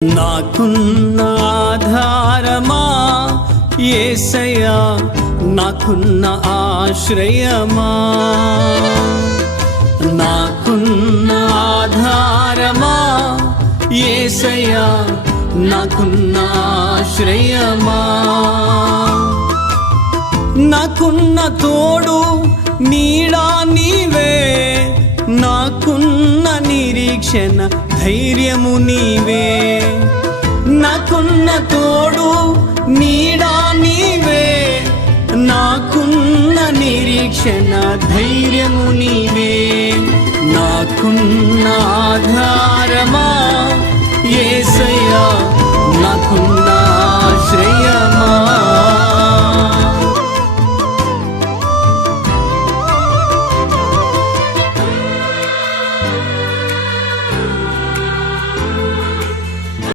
నాకున్న ఆధారమా యేసయ్యా, నాకున్న ఆశ్రయమా. నాకున్న ఆధారమా యేసయ్యా, నాకున్న ఆశ్రయమా. నాకున్న తోడు నీడా నీవే, నాకున్న నిరీక్షణ ధైర్యము నీవే. నాకున్న తోడు నీడా నీవే, నాకున్న నిరీక్షణ ధైర్యము నీవే. నాకున్న ఆధారమా